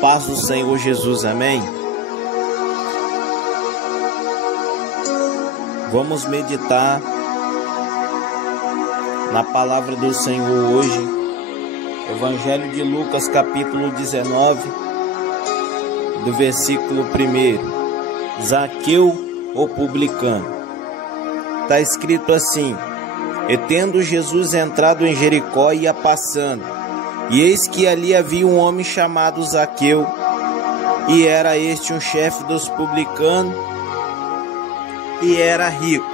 paz do Senhor Jesus, amém? Vamos meditar na palavra do Senhor hoje, Evangelho de Lucas, capítulo 19, do versículo 1, Zaqueu, o publicano. Está escrito assim: E tendo Jesus entrado em Jericó, ia passando, e eis que ali havia um homem chamado Zaqueu, e era este um chefe dos publicanos, e era rico.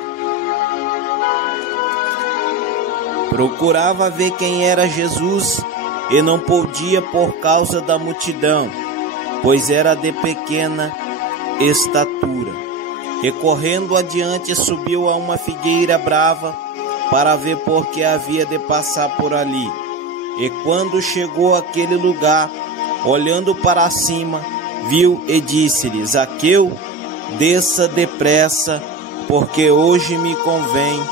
Procurava ver quem era Jesus, e não podia por causa da multidão, pois era de pequena estatura. E correndo adiante, subiu a uma figueira brava, para ver porque havia de passar por ali. E quando chegou àquele lugar, olhando para cima, viu e disse-lhe: Zaqueu, desça depressa, porque hoje me convém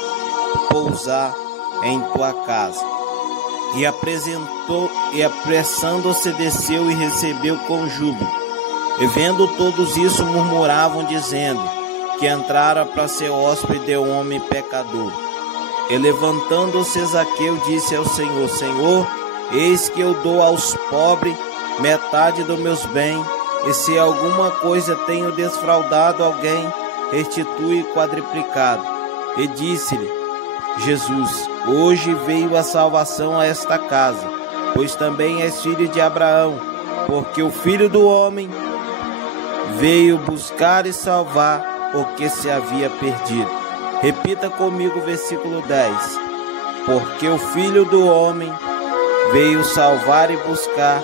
pousar em tua casa. E apressando-se desceu e recebeu com júbilo. E vendo todos isso, murmuravam, dizendo que entrara para ser hóspede de um homem pecador. E levantando-se Zaqueu, disse ao Senhor: Senhor, eis que eu dou aos pobres metade dos meus bens, e se alguma coisa tenho desfraudado alguém, restitui quadriplicado. E disse-lhe Jesus: Hoje veio a salvação a esta casa, pois também és filho de Abraão, porque o Filho do Homem veio buscar e salvar o que se havia perdido. Repita comigo o versículo 10. Porque o Filho do Homem veio salvar e buscar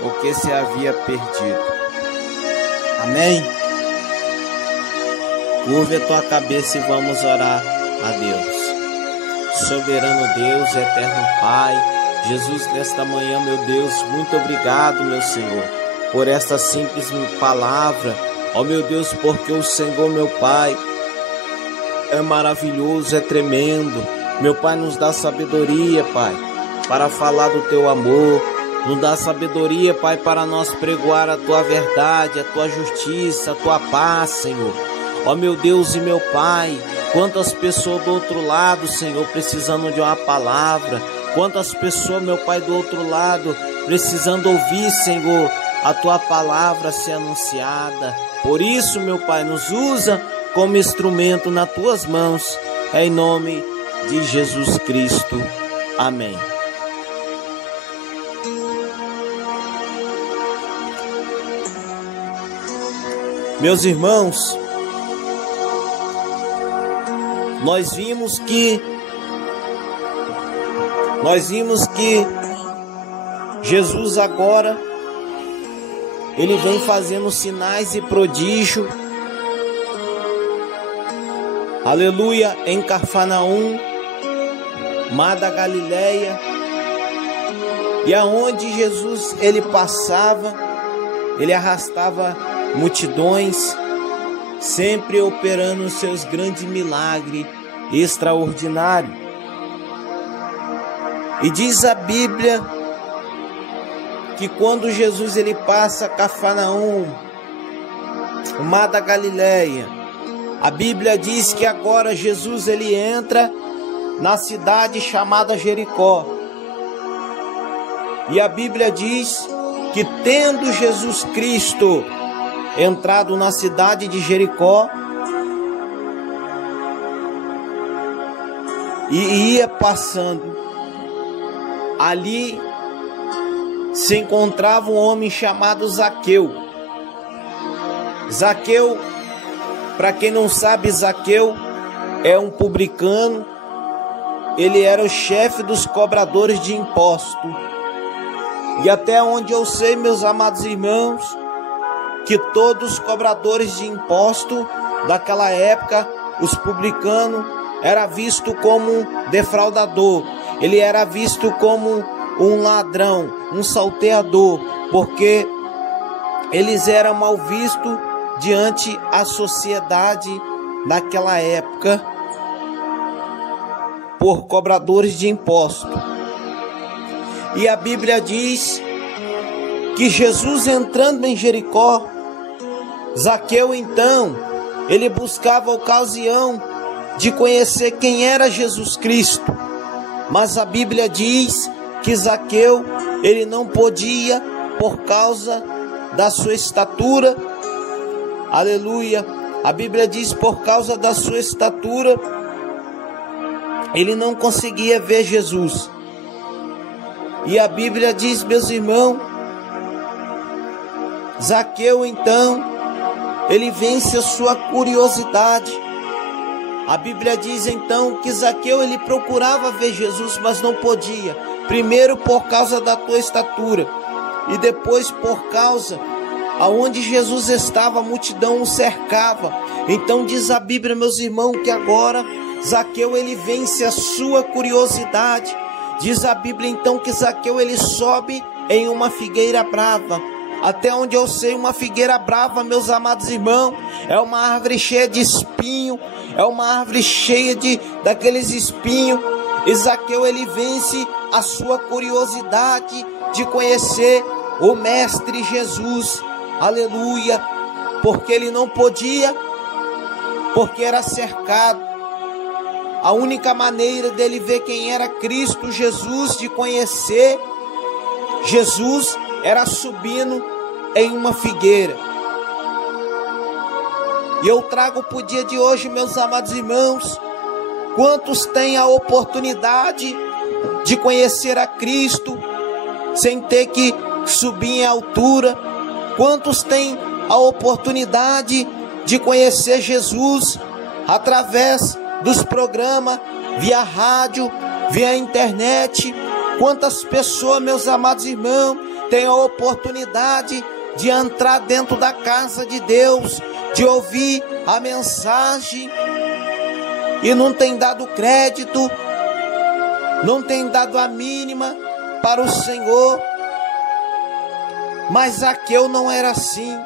o que se havia perdido. Amém? Curva a tua cabeça e vamos orar a Deus. Soberano Deus, eterno Pai, Jesus, nesta manhã, meu Deus, muito obrigado, meu Senhor, por esta simples palavra. Ó meu Deus, porque o Senhor, meu Pai, é maravilhoso, é tremendo. Meu Pai, nos dá sabedoria, Pai, para falar do Teu amor. Nos dá sabedoria, Pai, para nós pregoar a Tua verdade, a Tua justiça, a Tua paz, Senhor. Ó meu Deus e meu Pai, quantas pessoas do outro lado, Senhor, precisando de uma palavra. Quantas pessoas, meu Pai, do outro lado, precisando ouvir, Senhor, a Tua palavra ser anunciada. Por isso, meu Pai, nos usa como instrumento nas Tuas mãos, em nome de Jesus Cristo. Amém. Meus irmãos, nós vimos que Jesus agora, Ele vem fazendo sinais e prodígio, aleluia, em Cafarnaum, mar da Galileia, e aonde Jesus ele passava, ele arrastava multidões, sempre operando os seus grandes milagres extraordinários. E diz a Bíblia que quando Jesus ele passa Cafarnaum, o mar da Galileia, a Bíblia diz que agora Jesus ele entra na cidade chamada Jericó. E a Bíblia diz que tendo Jesus Cristo entrado na cidade de Jericó e ia passando, ali se encontrava um homem chamado Zaqueu. Zaqueu, para quem não sabe, Zaqueu é um publicano. Ele era o chefe dos cobradores de imposto. E até onde eu sei, meus amados irmãos, que todos os cobradores de imposto daquela época, os publicanos, era visto como defraudador. Ele era visto como um ladrão, um salteador, porque eles eram mal vistos diante a sociedade naquela época por cobradores de imposto. E a Bíblia diz que Jesus entrando em Jericó, Zaqueu então, ele buscava a ocasião de conhecer quem era Jesus Cristo. Mas a Bíblia diz que Zaqueu, ele não podia por causa da sua estatura. Aleluia. A Bíblia diz por causa da sua estatura, ele não conseguia ver Jesus. E a Bíblia diz, meus irmãos, Zaqueu então, ele vence a sua curiosidade. A Bíblia diz então que Zaqueu, ele procurava ver Jesus, mas não podia. Primeiro por causa da tua estatura, e depois por causa aonde Jesus estava, a multidão o cercava. Então diz a Bíblia, meus irmãos, que agora Zaqueu, ele vence a sua curiosidade. Diz a Bíblia então que Zaqueu, ele sobe em uma figueira brava. Até onde eu sei, uma figueira brava, meus amados irmãos, é uma árvore cheia de espinho, é uma árvore cheia daqueles espinhos. E Zaqueu, ele vence a sua curiosidade de conhecer o Mestre Jesus. Aleluia. Porque ele não podia, porque era cercado. A única maneira dele ver quem era Cristo Jesus, de conhecer Jesus, era subindo em uma figueira. E eu trago para o dia de hoje, meus amados irmãos, quantos têm a oportunidade de conhecer a Cristo sem ter que subir em altura? Quantos têm a oportunidade de conhecer Jesus através dos programas, via rádio, via internet? Quantas pessoas, meus amados irmãos, têm a oportunidade de entrar dentro da casa de Deus, de ouvir a mensagem e não tem dado crédito, não tem dado a mínima para o Senhor? Mas Zaqueu não era assim.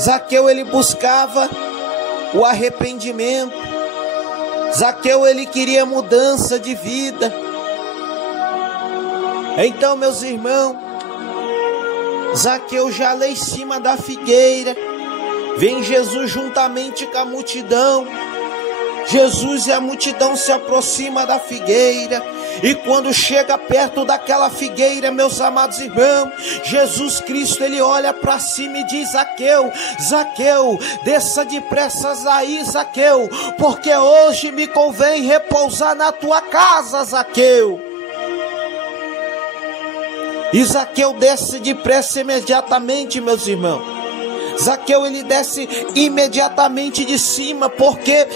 Zaqueu, ele buscava o arrependimento. Zaqueu, ele queria mudança de vida. Então, meus irmãos, Zaqueu já lá em cima da figueira, vem Jesus juntamente com a multidão. Jesus e a multidão se aproxima da figueira, e quando chega perto daquela figueira, meus amados irmãos, Jesus Cristo, ele olha para cima e diz: Zaqueu, Zaqueu, desça depressa aí, Zaqueu, porque hoje me convém repousar na tua casa, Zaqueu. E Zaqueu desce depressa imediatamente, meus irmãos. Zaqueu, ele desce imediatamente de cima, porque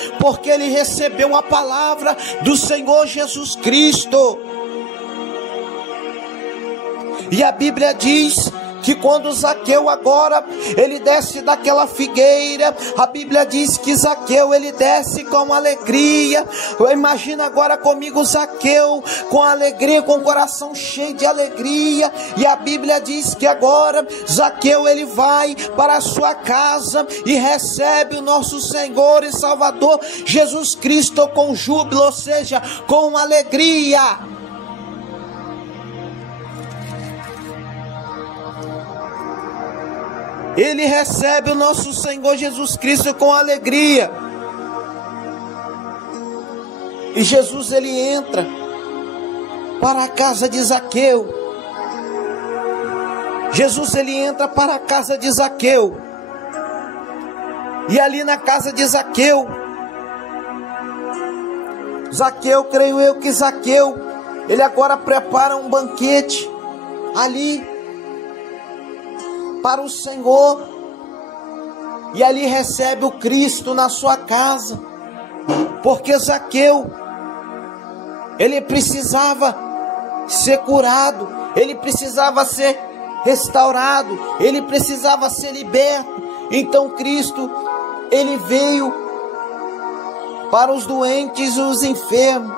ele recebeu a palavra do Senhor Jesus Cristo. E a Bíblia diz que quando Zaqueu agora, ele desce daquela figueira, a Bíblia diz que Zaqueu, ele desce com alegria. Imagina agora comigo Zaqueu com alegria, com o coração cheio de alegria. E a Bíblia diz que agora Zaqueu, ele vai para a sua casa e recebe o nosso Senhor e Salvador Jesus Cristo com júbilo, ou seja, com alegria. Ele recebe o nosso Senhor Jesus Cristo com alegria. E Jesus, ele entra para a casa de Zaqueu. Jesus, ele entra para a casa de Zaqueu. E ali na casa de Zaqueu, creio eu que Zaqueu, ele agora prepara um banquete ali para o Senhor, e ali recebe o Cristo na sua casa, porque Zaqueu, ele precisava ser curado, ele precisava ser restaurado, ele precisava ser liberto. Então Cristo, ele veio para os doentes e os enfermos.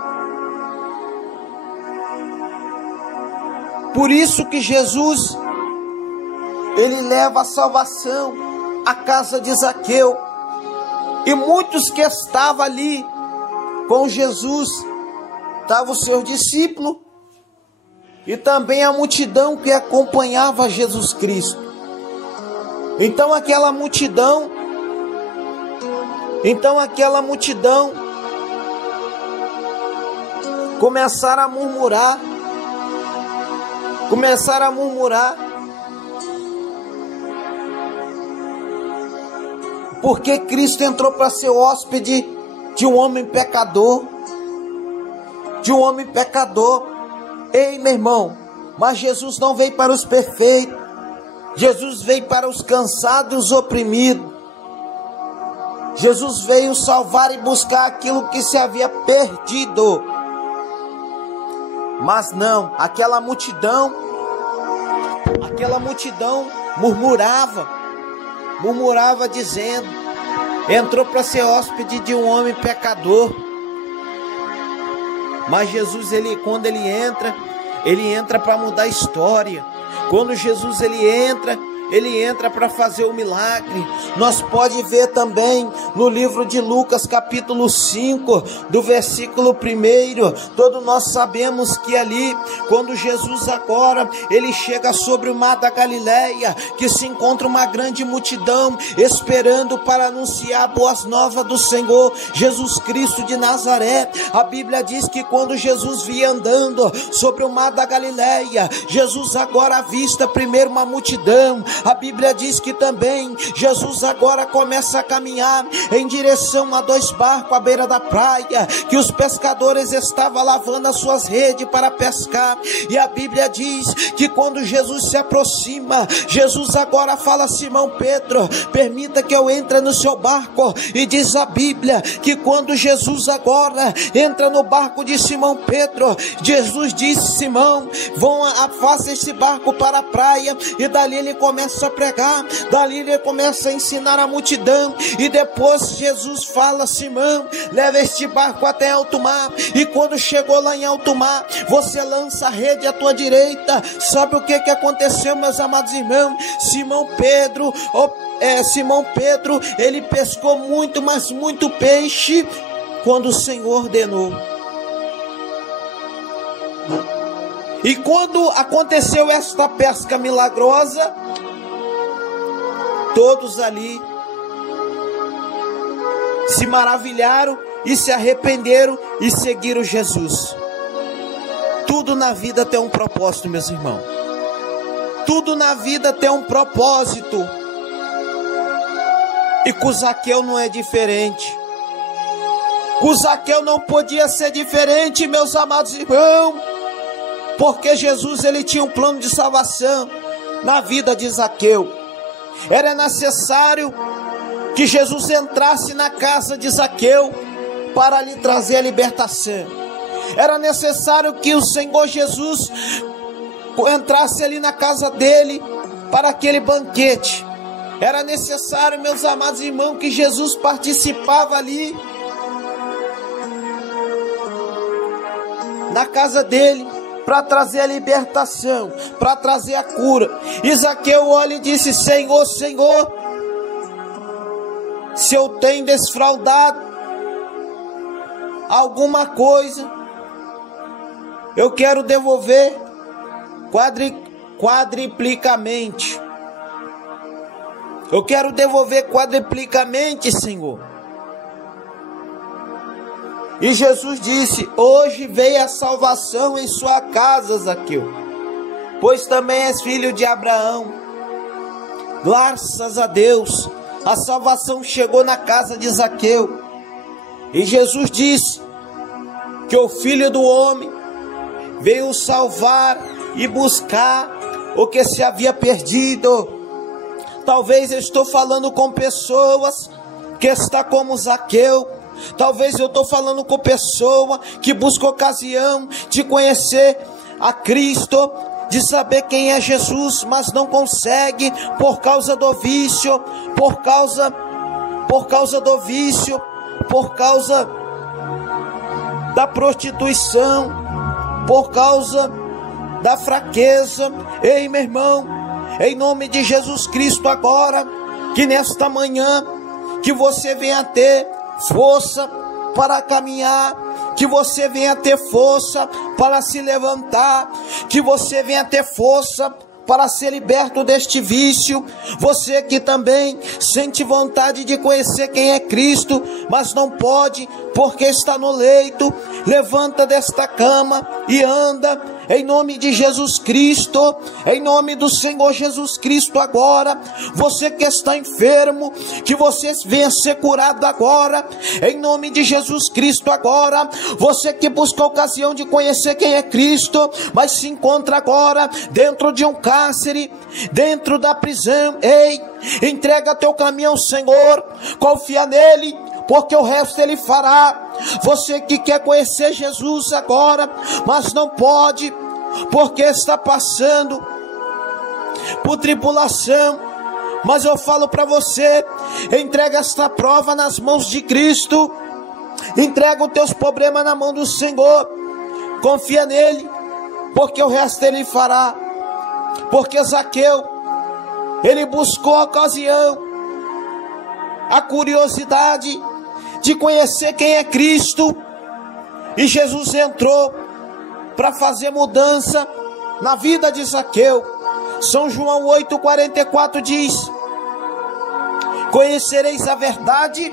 Por isso que Jesus, ele leva a salvação à casa de Zaqueu. E muitos que estavam ali com Jesus, estavam os seus discípulos, e também a multidão que acompanhava Jesus Cristo. Então aquela multidão começaram a murmurar, porque Cristo entrou para ser hóspede de um homem pecador, Ei, meu irmão, mas Jesus não veio para os perfeitos, Jesus veio para os cansados e os oprimidos. Jesus veio salvar e buscar aquilo que se havia perdido. Mas não, aquela multidão murmurava dizendo, entrou para ser hóspede de um homem pecador. Mas Jesus, quando ele entra para mudar a história. Quando Jesus ele entra para fazer o milagre. Nós pode ver também no livro de Lucas capítulo 5, do versículo 1, todos nós sabemos que ali, quando Jesus agora, ele chega sobre o mar da Galileia, que se encontra uma grande multidão, esperando para anunciar boas novas do Senhor, Jesus Cristo de Nazaré. A Bíblia diz que quando Jesus vinha andando sobre o mar da Galileia, Jesus agora avista primeiro uma multidão. A Bíblia diz que também Jesus agora começa a caminhar em direção a 2 barcos à beira da praia, que os pescadores estavam lavando as suas redes para pescar. E a Bíblia diz que quando Jesus se aproxima, Jesus agora fala a Simão Pedro, permita que eu entre no seu barco. E diz a Bíblia que quando Jesus agora entra no barco de Simão Pedro, Jesus disse, Simão, faça esse barco para a praia. E dali ele começa a pregar, dali ele começa a ensinar a multidão. E depois Jesus fala, Simão, leva este barco até alto mar, e quando chegou lá em alto mar, você lança a rede à tua direita. Sabe o que aconteceu, meus amados irmãos? Simão Pedro, ele pescou muito, mas muito peixe, quando o Senhor ordenou. E quando aconteceu esta pesca milagrosa, todos ali se maravilharam e se arrependeram e seguiram Jesus. Tudo na vida tem um propósito, meus irmãos. Tudo na vida tem um propósito. E com Zaqueu não é diferente. Com Zaqueu não podia ser diferente, meus amados irmãos. Porque Jesus ele tinha um plano de salvação na vida de Zaqueu. Era necessário que Jesus entrasse na casa de Zaqueu para lhe trazer a libertação. Era necessário que o Senhor Jesus entrasse ali na casa dele para aquele banquete. Era necessário, meus amados irmãos, que Jesus participava ali na casa dele para trazer a libertação, para trazer a cura. E Zaqueu olha e disse, Senhor, Senhor, se eu tenho desfraudado alguma coisa, eu quero devolver quadriplicamente. Eu quero devolver quadriplicamente, Senhor. E Jesus disse, hoje veio a salvação em sua casa, Zaqueu, pois também és filho de Abraão. Graças a Deus, a salvação chegou na casa de Zaqueu. E Jesus disse que o Filho do Homem veio salvar e buscar o que se havia perdido. Talvez eu estou falando com pessoas que estão como Zaqueu. Talvez eu estou falando com pessoa que busca ocasião de conhecer a Cristo, de saber quem é Jesus, mas não consegue por causa do vício, por causa do vício, por causa da prostituição, por causa da fraqueza. Ei, meu irmão, em nome de Jesus Cristo agora, que nesta manhã, que você venha ter força, para caminhar, que você venha ter força para se levantar, que você venha ter força para ser liberto deste vício. Você que também sente vontade de conhecer quem é Cristo, mas não pode porque está no leito, levanta desta cama e anda em nome de Jesus Cristo, em nome do Senhor Jesus Cristo agora. Você que está enfermo, que você venha ser curado agora, em nome de Jesus Cristo agora. Você que busca a ocasião de conhecer quem é Cristo, mas se encontra agora dentro de um cárcere, dentro da prisão, ei, entrega teu caminho ao Senhor, confia nele, porque o resto ele fará. Você que quer conhecer Jesus agora, mas não pode, porque está passando por tribulação, mas eu falo para você, entrega esta prova nas mãos de Cristo, entrega os teus problemas na mão do Senhor, confia nele, porque o resto ele fará. Porque Zaqueu, ele buscou a ocasião, a curiosidade de conhecer quem é Cristo, e Jesus entrou para fazer mudança na vida de Zaqueu. São João 8,44 diz: conhecereis a verdade,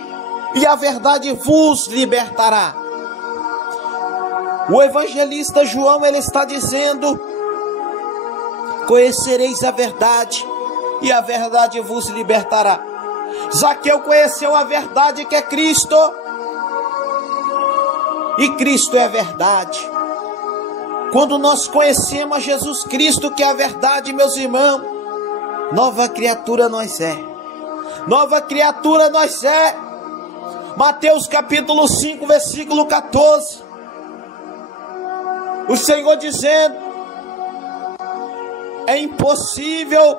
e a verdade vos libertará. O evangelista João, ele está dizendo: conhecereis a verdade, e a verdade vos libertará. Zaqueu conheceu a verdade, que é Cristo, e Cristo é a verdade. Quando nós conhecemos a Jesus Cristo, que é a verdade, meus irmãos, nova criatura nós é. Nova criatura nós é. Mateus capítulo 5, versículo 14. O Senhor dizendo: é impossível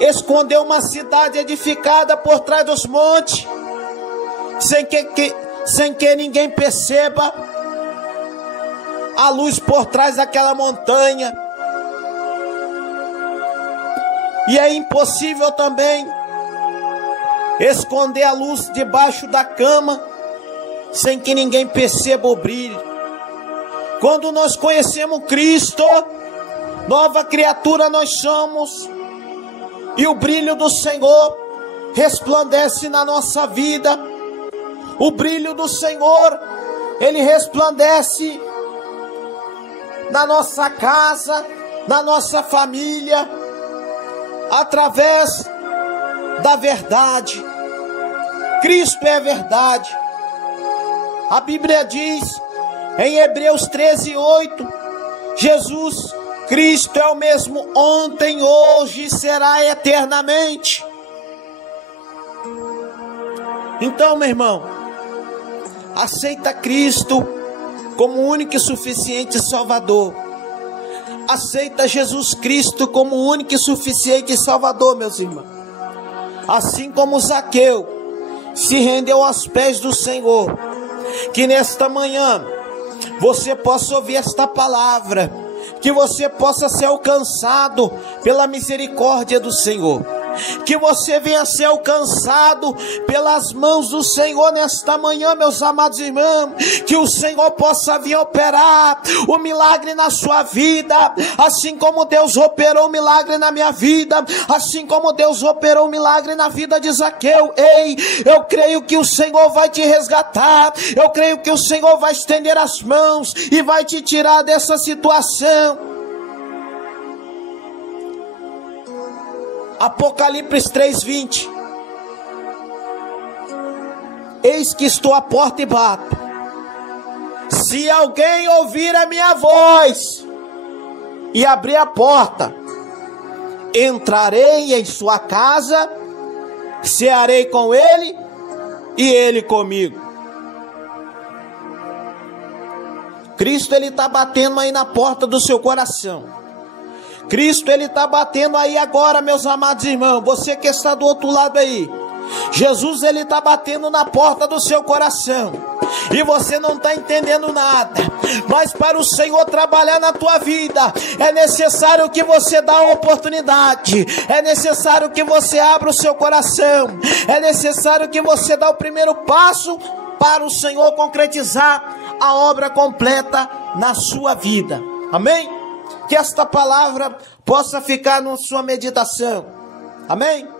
esconder uma cidade edificada por trás dos montes, sem que ninguém perceba a luz por trás daquela montanha. E é impossível também esconder a luz debaixo da cama, sem que ninguém perceba o brilho. Quando nós conhecemos Cristo, nova criatura nós somos, e o brilho do Senhor resplandece na nossa vida. O brilho do Senhor, ele resplandece na nossa casa, na nossa família, através da verdade. Cristo é a verdade. A Bíblia diz em Hebreus 13:8, Jesus Cristo é o mesmo ontem, hoje e será eternamente. Então, meu irmão, aceita Cristo como único e suficiente Salvador. Aceita Jesus Cristo como único e suficiente Salvador, meus irmãos. Assim como Zaqueu se rendeu aos pés do Senhor, que nesta manhã você possa ouvir esta palavra, que você possa ser alcançado pela misericórdia do Senhor, que você venha ser alcançado pelas mãos do Senhor nesta manhã, meus amados irmãos, que o Senhor possa vir operar o milagre na sua vida, assim como Deus operou o milagre na minha vida, assim como Deus operou o milagre na vida de Zaqueu. Ei, eu creio que o Senhor vai te resgatar, eu creio que o Senhor vai estender as mãos e vai te tirar dessa situação. Apocalipse 3:20. Eis que estou à porta e bato. Se alguém ouvir a minha voz e abrir a porta, entrarei em sua casa, cearei com ele e ele comigo. Cristo, ele está batendo aí na porta do seu coração. Cristo, ele está batendo aí agora, meus amados irmãos. Você que está do outro lado aí, Jesus, ele está batendo na porta do seu coração, e você não está entendendo nada. Mas para o Senhor trabalhar na tua vida, é necessário que você dê uma oportunidade, é necessário que você abra o seu coração, é necessário que você dê o primeiro passo para o Senhor concretizar a obra completa na sua vida. Amém? Que esta palavra possa ficar na sua meditação. Amém?